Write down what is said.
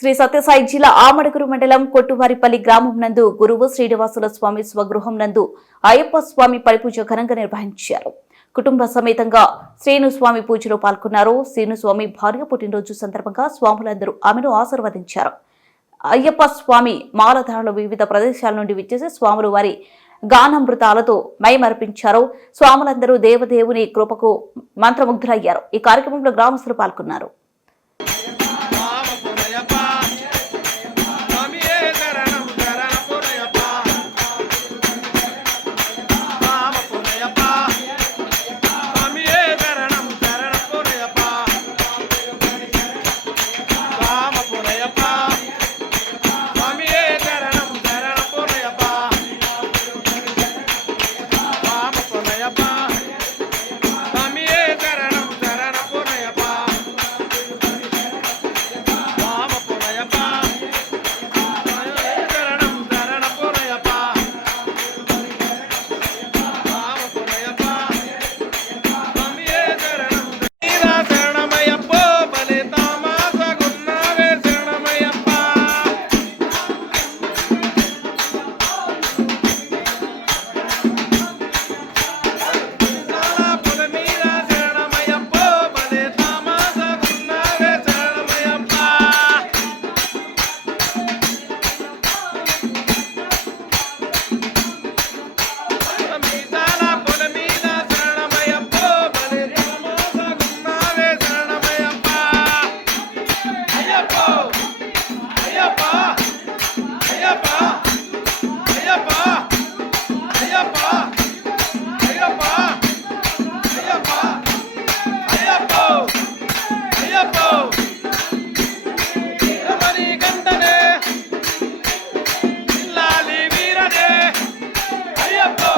శ్రీ సత్యసాయి జిల్లా ఆమడగురు మండలం కొట్టువారిపల్లి గ్రామం నందు గురువు శ్రీనివాసుల స్వామి స్వగృహం నందు అయ్యప్ప స్వామి పరిపూజ ఘనంగా నిర్వహించారు. కుటుంబ సమేతంగా శ్రీను స్వామి పూజలో పాల్గొన్నారు. శ్రీను స్వామి భార్య పుట్టినరోజు సందర్భంగా స్వాములందరూ ఆమెను ఆశీర్వదించారు. అయ్యప్ప స్వామి మాలధారులు వివిధ ప్రదేశాల నుండి విచ్చేసి స్వాములు వారి గానామృతాలతో మైమర్పించారు. స్వాములందరూ దేవదేవుని కృపకు మంత్రముగ్ధులయ్యారు. ఈ కార్యక్రమంలో గ్రామస్తులు పాల్గొన్నారు.